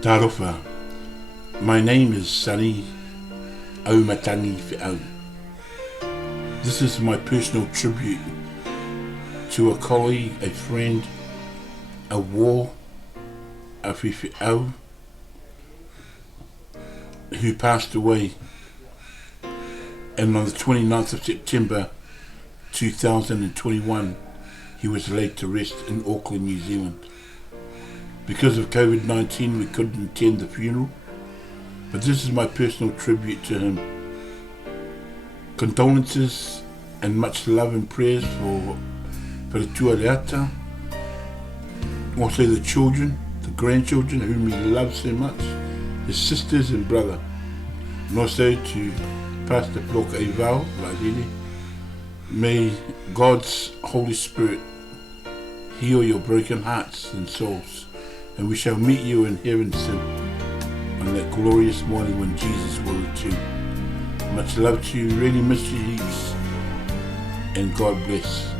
Tarofa, my name is Sunny Aumatangi Fi'au. This is my personal tribute to a colleague, a friend, a war, a Fi'au, who passed away, and on the 29th of September 2021 he was laid to rest in Auckland, New Zealand. Because of COVID-19 we couldn't attend the funeral, but this is my personal tribute to him. Condolences and much love and prayers for the tuareata, also the children, the grandchildren whom he loves so much, his sisters and brother, and also to Pastor Block Evao Lalili. May God's Holy Spirit heal your broken hearts and souls, and we shall meet you in heaven soon on that glorious morning when Jesus will return. Much love to you, really miss you heaps, and God bless.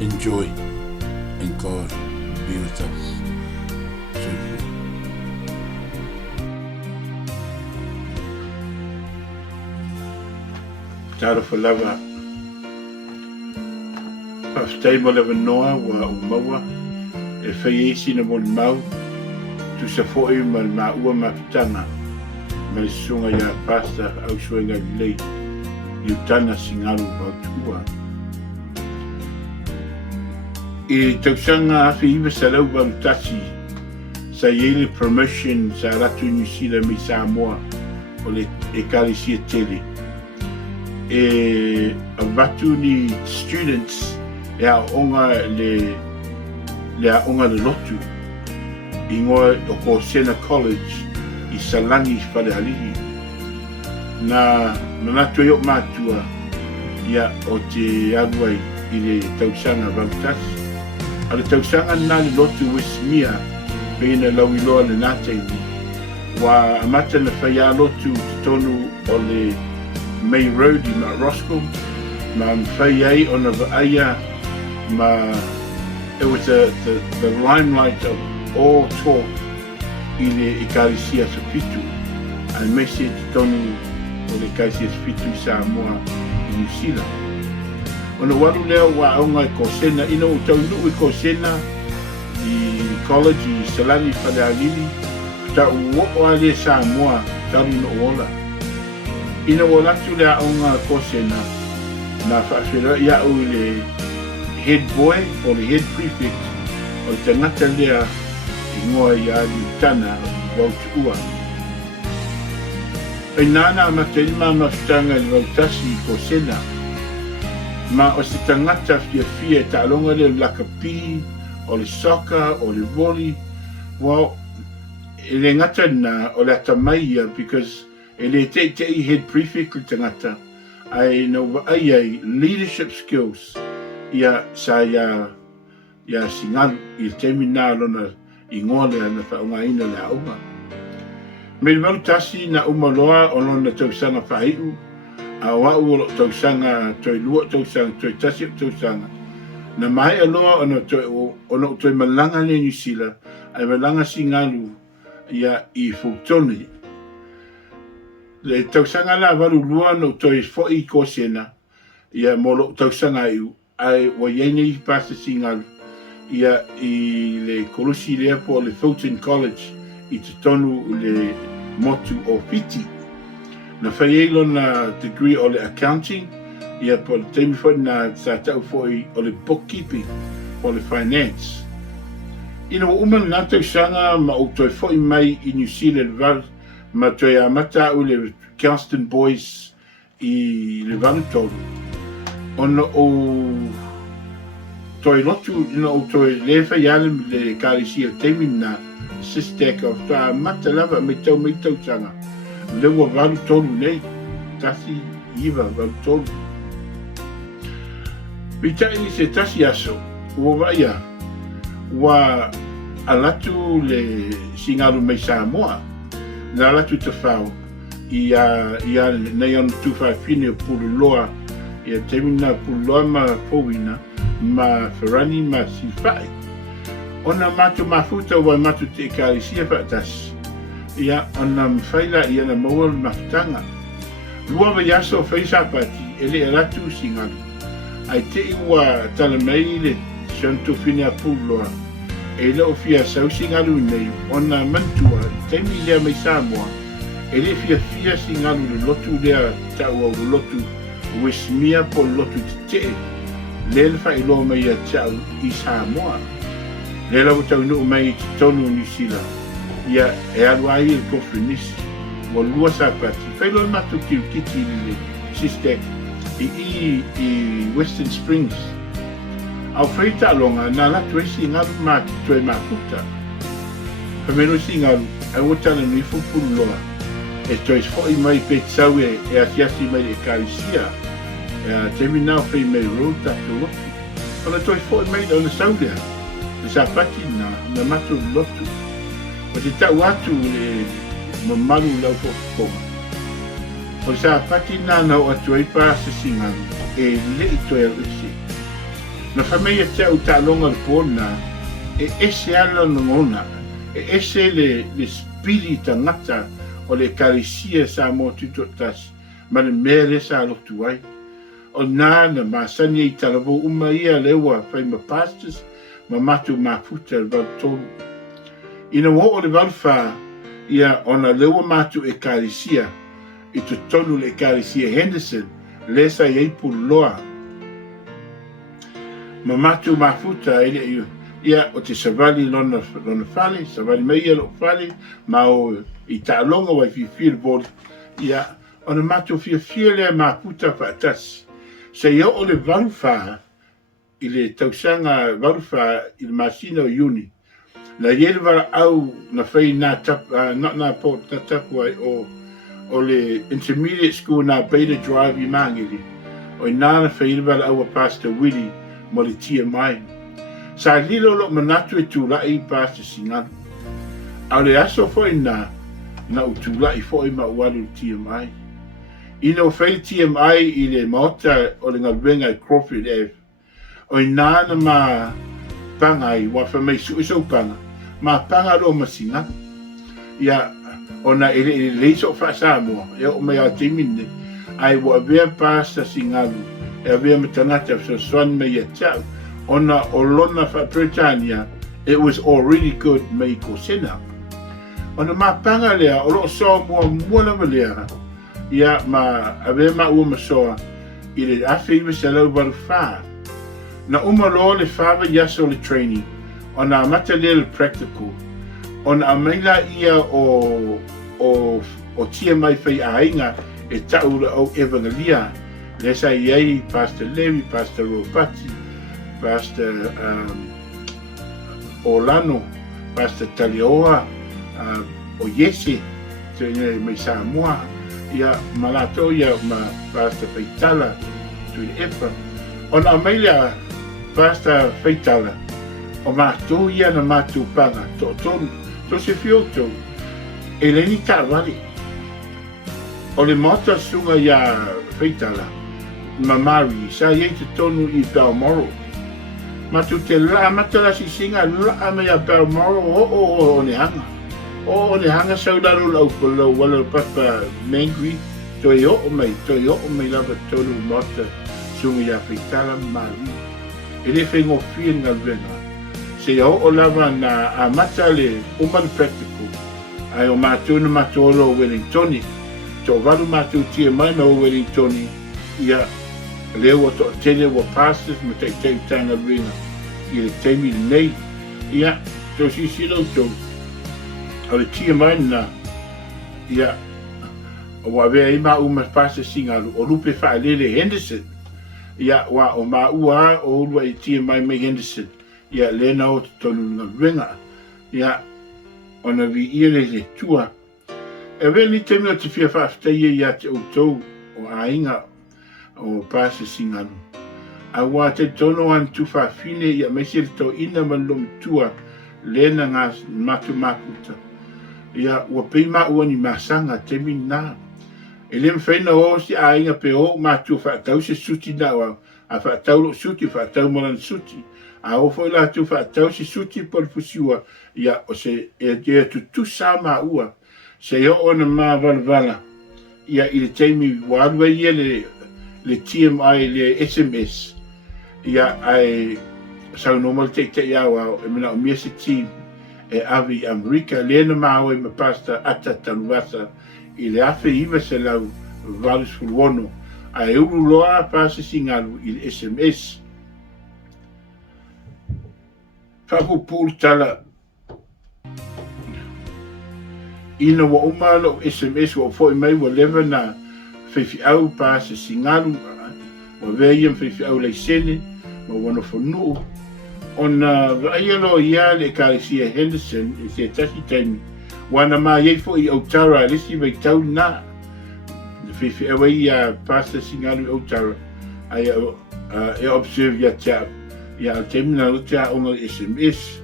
Enjoy, and God be with us. Tarofa lava Paftai mo lava noa wa umawa e whai sina mo mau tu sa fo'i ma maua mapitanga ma le sunga ya pasta au suenga lei liutana singalu bautua e tausanga afi iwa salau balutasi sa yele promotion sa ratu New Zealand mi Samoa o le e kalisia tele e avatu ni students e a onga le lotu i ngoa o ko Sena College i Salangi Wharehalili na natu e o mātua ia o te aruai i le tausanga Valutasi a le tausanga nā le lotu Westmere peina lauiloa le nātei wa amata na whaia lotu te tonu o le May Road i Mount Roscoe, ma mwhai ai o na vaaya, ma it was the limelight of all talk i le Ekalisia sa Fitu, a mese te tonu o le Ekalisia sa Fitu i Samoa i New Zealand. O na waru leo wa aunga i Kosena, ina o tau nuu i Kosena i college i Salangi Wharehalili, ta uoko a le Samoa, taru no ola. Ina o latu le aunga Kosena na whaafera ia o le head boy o le head prefect o le tangata lea i ngoa i a liutana wautu ua. E nana ma te lima mawhitanga i wautasi i Kosena, ma o se tangata fia e ta alonga le lakapi, o le soccer, o le volley, well, e le ngata na o le atamaia because e le te i head prefect le tangata ai no ai leadership skills ia sa ia singalu i te mina lona i ngole na whaunga ina le auma. Me le tasi na umaloa o lona tausanga whaiu a wau o tausanga toi lua tausanga toi tasi tausanga na mai aloa ono toi malanga le New Zealand ai malanga singalu ia i Fultoni. Le tausanga la waru lua no toi fo'i Kosena ia molo tausanga iu ai wa yene i pasta singalu ia i le kolusi lea po le Fulton College i te tonu le motu o Fiti na whaielo na degree o le accounting ia po le teimi fo'i na sa tau fo'i o le bookkeeping o le finance ina wa umana na tausanga ma o toi fo'i mai i New Zealand val ma toi a mata o le Kelston Boys i le Valutolu. Ona o toi lotu, ina o toi lefa iale le Kalisia temina sistek of ta mata lava me tau sanga. Lewa Valutolu nei, tasi iwa Valutolu. Vita ini se tasi aso, ua vaia, wa alatu le singaru mai Samoa, na alatu te whao, ia nei anu tuwhawhine o Puruloa, ia temina Puruloa ma Powina, ma Ferrani ma Sifai. Ona matu mafuta wa matu te Ekalisia whaatasi. ia ona mawhaila ia na maua le mafutanga. Lua wa yaso whaisa pati ele ratu singalu. Ai te iwa tala mai le santo fine apuloa. E leo fia sau singalu nei ona mantua teimi lea mai Samoa. Ele fia singalu le lotu lea tau au lotu wismia po lotu te lele fa ilo mai a tau i Samoa. Lela o tau nuu mai te tonu New Zealand. Ia e alu ai il kofinisi. Mo lua sa pati. Whailo matu ki kiti le sistek i Western Springs. Au whaita alonga na latu e si ngalu mati toe makuta. Pameno si ngalu ai wotana nui fupulu loa. E toi fwoi mai pe tsau e asiasi mai e karisia. Te minau whai mai road tato lotu. Ona toi fwoi mai da ona saulea. Sa pati na matu lotu. O te tau atu e mamalu lau pokonga. O sa pati na o atu ai pāsa singalu e le i toi al isi. Na whamei a tau ta longa le pōna e ese ala ngona. E ese le spiri ta ngata o le karisia sa mo tutotas. Ma le mere sa lotu ai. O na masani i talavo uma ia lewa whai ma pastors. Ma matu mafuta le wau tolu. Ina wo o le walwha ia ona lewa matu e karisia i tu tonu le karisia Henderson le sa iei puloa. Ma matu mafuta ele ia o te savali lona fale, savali mai ia lo fale, ma o i tālonga wai fifir bol ia ona matu fia lea mafuta whaatas. Sa ia o le walwha i le tausanga walwha i le masina o Uni. Na iele wara au na whai nā tapu, not nā port na tapu ai o le intermediate school nā Beta Drive i Mangere. O i nāna whai wara au a Pastor Willie mo le tia mai. Sa lilo lo manatu e tūlai i Pastor Singanu. Au le aso whai na u tūlai whai ma ualu tia mai. Ino whai tia mai i le maota o le ngawenga i Crawford Ave. O i nāna ma panga i wafa mai suiso panga. Ma panga lo masina. Ia ona ele leiso fa Samoa. E o mai a timine. Ai wa vea pasta singalu. E vea matangata so swan mai a tau. Ona o lona fa Britannia. It was already good mai ko sena. Ona ma panga lea o lo so mua lea. Ia ma a vea ma ua masoa. I le afe iwa se lau baru faa. Na umaloa le whawa yaso le training, o na amata le practical, o na amaila ia o tia mai whai ainga e taura au evangelia. Le sa iei Pastor Levi, Pastor Ropati, Pastor Olano, Pastor Talioa, o Yese, te mai Samoa, ia malato ia ma Pastor Peitala, tu epa. O na amaila Pastor Feitala, o mātou ia na mātou panga, tonu, to se fioto, e leni tāwari. O le mota sunga ia Feitala, mamari, sa iei te tonu i Balmoral. Mātou te la matala si singa, la me a Balmoral, o ne hanga. O ne hanga saudaro lau polo, wala papa mangri, to i o mai lava tonu mota sunga ia Feitala mari. Ele whengo whia ngā wenga. Se o lava na a mata le uman practical. Ai o mātou na mātou o Wellingtoni. Tō waru mātou tia mai na o Wellingtoni. Ia leo o tō tele o pastors ma tei tei tanga ringa. I le teimi nei. Ia tō sisilo tō. O le tia mai na. Ia o wawea ima uma pastors singalu. O lupe whaelele Henderson. Ia wa o maua o ulua i tia mai Henderson. Ia lena o te tonu ngā wenga. Ia ona vi ia le tua. E veli temi o te fia whaafitai ia te outou o ainga o pāsa singanu. A wā te tono an tu whaafine ia meisi le tau ina malom tua lena ngā matu makuta. Ia ua peima ua ni masanga temi nā. E lem whaina o si ainga pe o mātua whaatau se suti na o a whaatau lo suti, whaatau moran suti. A o foi la tu whaatau se suti por fusiua ia o se e tutu sa ma ua. Se o ona ma vala ia i le teimi wālua ia le TMI le SMS ia ai sau normal te iawa e mana o mia se team e avi Amerika lena maua i mapasta ata tanuasa i le afe iwa se lau valus fuluono a e uru loa pasa singalu i le SMS. Whakupūr tala ina wa umalo SMS wa foi mai wa leva na fefi au pasa singalu wa veia fefi au lei sene ma wana fonu ona aielo ia le Kalisia Henderson i se tasi taimi wana ma yei fo i Otara lisi mai tau na fefi au ia pasa singalu Otara ai e observe ya tia ya temina lutia onga SMS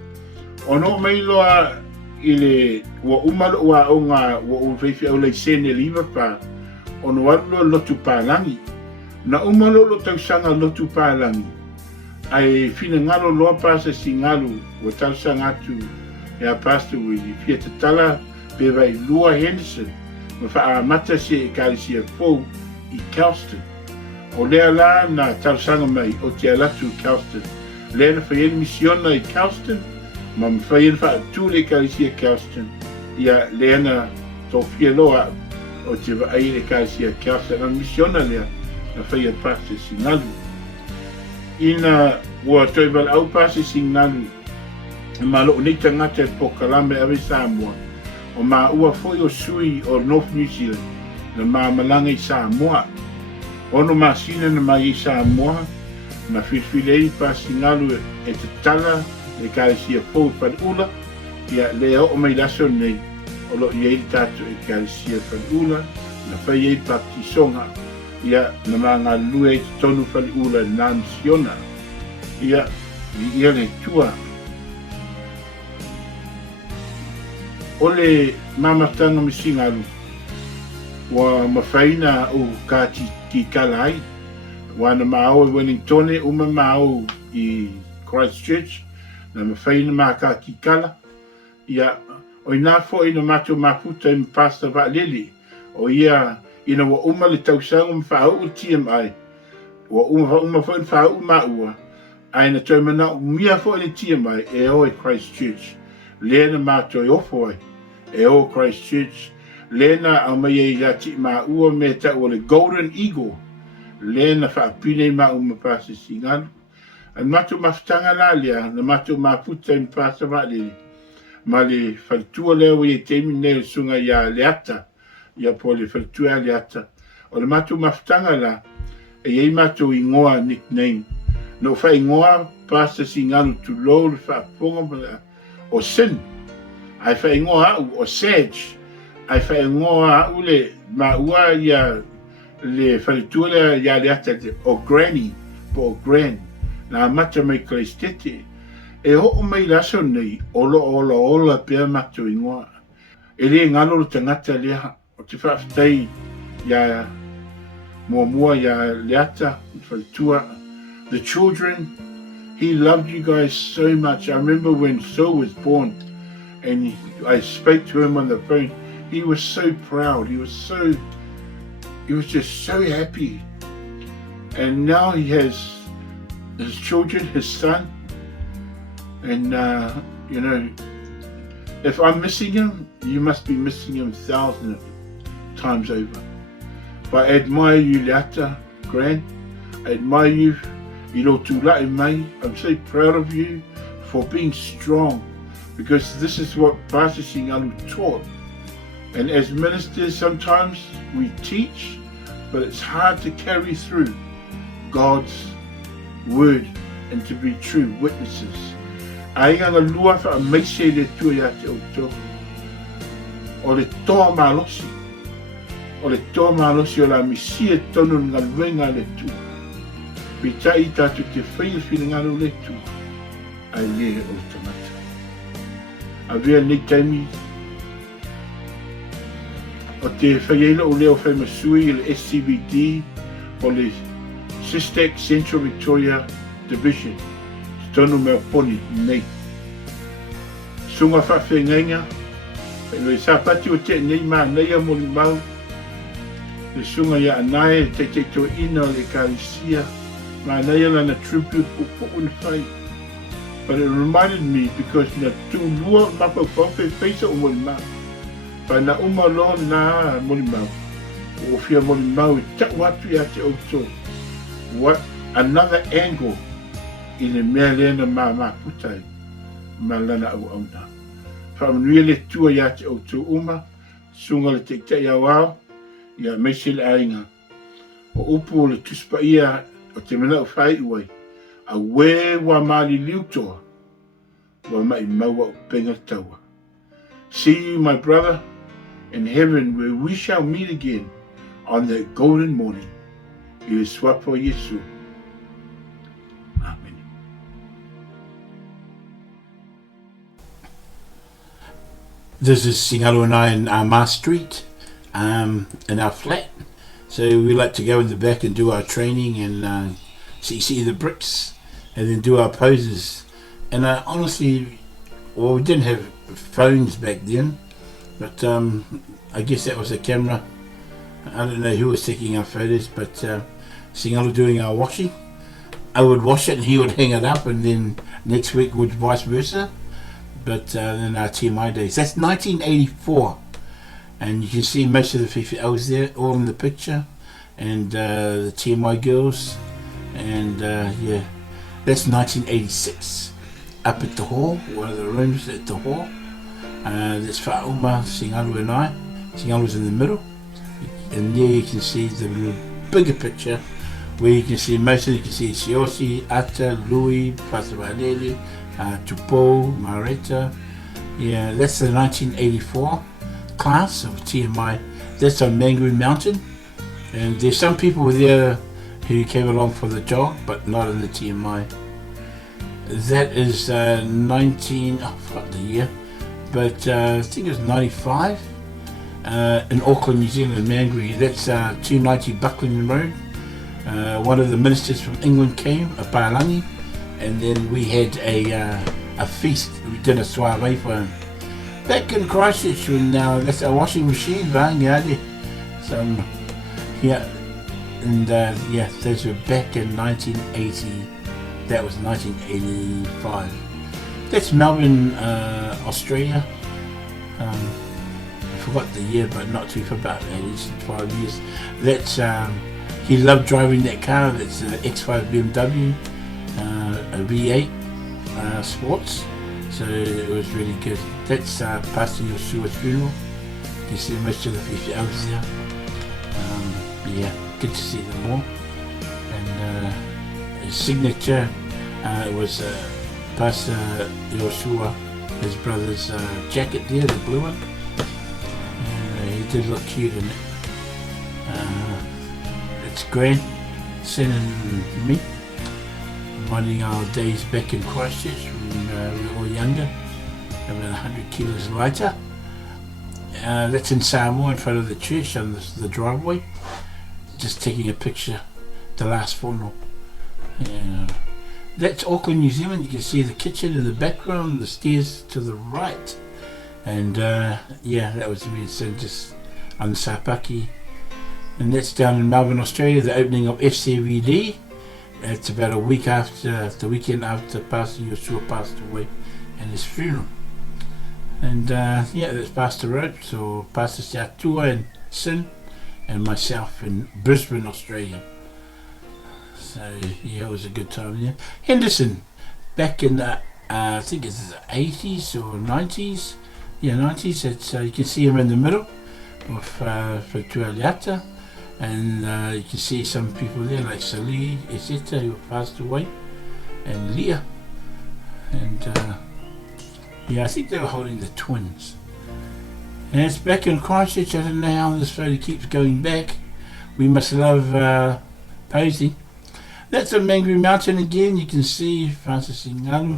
ono mai loa ile wa umalo wa onga wa fefi au lei sene liva pa ono walo lotu palangi na umalo lo tausanga lotu palangi ai fina ngalo loa pasa singalu wa tausanga atu ya pastor wili fia tala pe vai lua Henderson ma fa mata se Kalisia fo i Kelston o lea la na tausanga mai o te alatu Kelston lea fa yeni misiona i Kelston ma fa yeni fa tu le Kalisia Kelston ia lea na to fia loa o te vai le Kalisia Kelston na misiona lea na fa yeni pastor singalu ina wa toi val au pasi singalu ma lo ni tangata po kalame ave Samoa o ma ua foi o sui o North New Zealand na ma malanga i Samoa ono ma sina na ma i Samoa na filfilei pasi singalu e te tala le Kalisia fo pa ula ia leo o mai laso nei o lo i tatu e Kalisia fa ula na fa i baptisonga ia na mga lue tonu fali ula nanciona ia le tua ole mamatanga misingalu wa mafaina o kati ki kalai wana mao Wellington uma mao i Christchurch na mafaina ma kati kala ia o ina fo ina mato maputa im pasta va lili o ia ina wa uma le tausanga mfao o TMI wa uma fo mfao maua aina toi mana mia fo le TMI e o Christchurch lena mato i ofo e o Christchurch lena au mai e yati maua me ta o le Golden Eagle lena fa pine ma uma pasi singalu an mato maftanga lalia na mato maputa im pasta va lili ma le faltua leo e temi ne sunga ya leata ia po le faltua leata o le matu maftanga la e ei matu ingoa nickname no fa ingoa pasa singalu tu lo le fa ponga o sin ai fa ingoa o sage ai fa ingoa ule ma ua ia le faltua ya leata o granny po grand na mata mai klestete e ho mai laso nei ola pe matu ingoa e le ngalo le tangata lea o te whaafitai ia mua ia leata faltua. The children, he loved you guys so much. I remember when So was born and I spoke to him on the phone. He was so proud. He was just so happy. And now he has his children, his son. And, you know, if I'm missing him, you must be missing him thousands times over. But I admire you, Leata, Gran. I admire you. I'm so proud of you for being strong, because this is what Pastor Singalu taught. And as ministers, sometimes we teach, but it's hard to carry through God's word and to be true witnesses. Ainga lua fa maise le tu ya te auto. O le toa malosi. O le toa malosi o la misia tonu ngalwenga le tu. Pita i tatu te whaia whingaro le tu. Ai le o tamata. A vea nei taimi. O te whaiela o leo whai masui le SCVD o le Sistek Central Victoria Division. Tonu mea poni nei. Sunga whawhengainga Lo sa pati o te nei ma nei mo li mau. Le sunga ya anai te to ina le kalisia. Ma nei la tribute po un fai. But it reminded me because na tu lua mapa pope face o mo li mau. Pa na uma lo na mo li mau. O fia mo li mau ta watu ya te o what another angle in the melena ma putai malana au au na. Whamanuia le tua ia te o tu uma, sunga le te te ia wao, ia meisele ainga. O upu o le tuspa ia o te mana o whai uai, a we wa mali liutoa, wa mai maua o penga taua. See you, my brother, in heaven where we shall meet again on that golden morning. I le swapo Yesu. Amen. This is Singalo and I in Mar Street, in our flat. So we like to go in the back and do our training and see the bricks and then do our poses. And honestly, well, we didn't have phones back then, but I guess that was a camera. I don't know who was taking our photos, but Singalo doing our washing. I would wash it and he would hang it up, and then next week would vice versa. But then our TMI days. That's 1984, and you can see most of the Fifi. I was there, all in the picture, and the TMI girls, and yeah, that's 1986. Up at the hall, one of the rooms at the hall. That's Whauma, Singalo and I. Singalo's in the middle, and there you can see the little bigger picture, where you can see most of you can see Siosi, Ata, Louis, Pasawalele, Tupo, Mareta. Yeah, that's the 1984 class of TMI. That's on Mangere Mountain, and there's some people there who came along for the jog, but not in the TMI. That is 19, I forgot the year, but I think it was 95 in Auckland, New Zealand, Mangere. That's 290 Buckland Road. One of the ministers from England came, a Paelangi, and then we had a feast. We did a soiree for him. Back in Christchurch, when that's a washing machine, so yeah, and yeah, those were back in 1980. That was 1985. That's Melbourne, Australia. I forgot the year, but not too far, about 5 years. That's he loved driving that car. That's an X5 BMW. A V8 sports, so it was really good. That's Pastor Yoshua's funeral. You see most of the Fifi elves there. Yeah, good to see them all. And his signature was Pastor Yoshua, his brother's jacket there, the blue one. And he did look cute in it. It's Grant, Sin and me. Running our days back in Christchurch when we were all younger, about 100 kilos lighter. That's in Samoa, in front of the church on the driveway. Just taking a picture, the last funeral. That's Auckland, New Zealand. You can see the kitchen in the background, the stairs to the right. And yeah, that was me, so just on Sapaki. And that's down in Melbourne, Australia, the opening of FCVD. It's about a week after, the weekend after Pastor Yosua passed away and his funeral. And yeah, that's Pastor Ropes, or Pastor Siatua and Sin, and myself in Brisbane, Australia. So yeah, it was a good time there. Henderson, back in the, I think it's the 80s or 90s. Yeah, 90s. It's, you can see him in the middle with Fatua Leata. And you can see some people there like Sali, etc., who passed away, and Leah. And yeah, I think they were holding the twins. And it's back in Christchurch. I don't know how this photo keeps going back. We must love Posey. That's on Mangere Mountain again. You can see Francis Ingalu,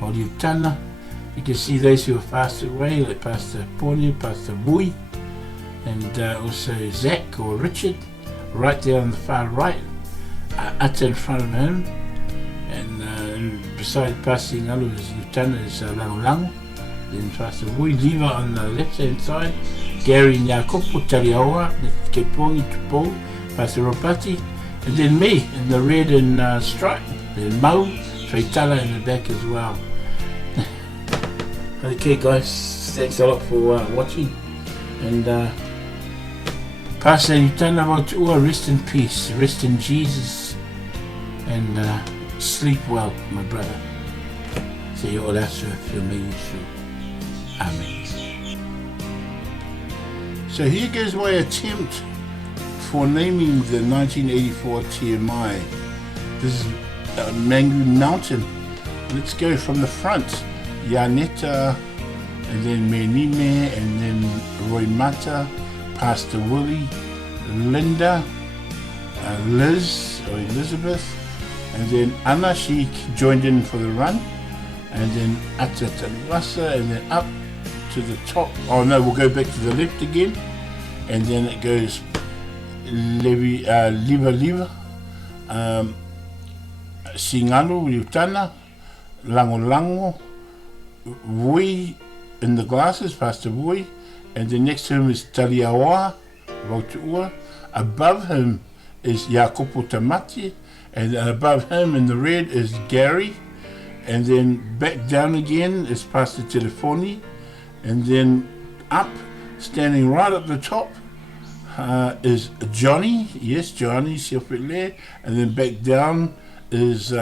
Oliutana. You can see those who have passed away, like Pastor Pone, Pastor Bui, and also Zach or Richard, right there on the far right, Ata in front of him, and beside Pastor Ingalu is Lieutenant is Langolango, then Pastor Vui Liva on the left hand side, Gary Nyakopo Taliaoa, the Kepongi Tupo, Pastor Ropati, and then me in the red and stripe, then Mau, Feitala in the back as well. Okay guys, thanks a lot for watching, and Pastor Utana Wautua, rest in peace, rest in Jesus, and sleep well, my brother. Se o laso fio me Yesu. Amen. So here goes my attempt for naming the 1984 TMI. This is Mangu Mountain. Let's go from the front. Yaneta, and then Menime, and then Roy Mata, Pastor Willie, Linda, Liz or Elizabeth, and then Anna, she joined in for the run, and then Ata Taliwasa, and then up to the top. Oh no, we'll go back to the left again, and then it goes Liva, Singano, Liutana, Lango, Vui in the glasses, Pastor Vui, and the next to him is Taliaoa, Rotua. Above him is Jacopo Tamati, and above him in the red is Gary, and then back down again is Pastor Telefoni, and then up, standing right at the top, is Johnny, yes, Johnny Silpele, and then back down is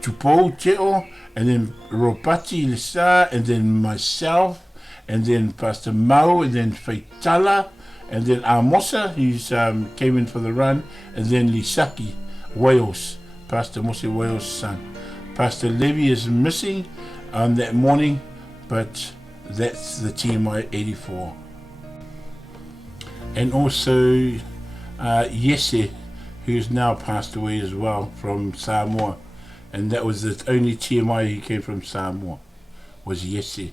Tupo Teo, and then Ropati Lisa, and then myself, and then Pastor Mau, and then Feitala, and then Amosa, he's came in for the run, and then Lisaki, Wales, Pastor Mose Wales' son. Pastor Levy is missing on that morning, but that's the TMI 84. And also Yese, who's now passed away as well from Samoa, and that was the only TMI who came from Samoa, was Yese.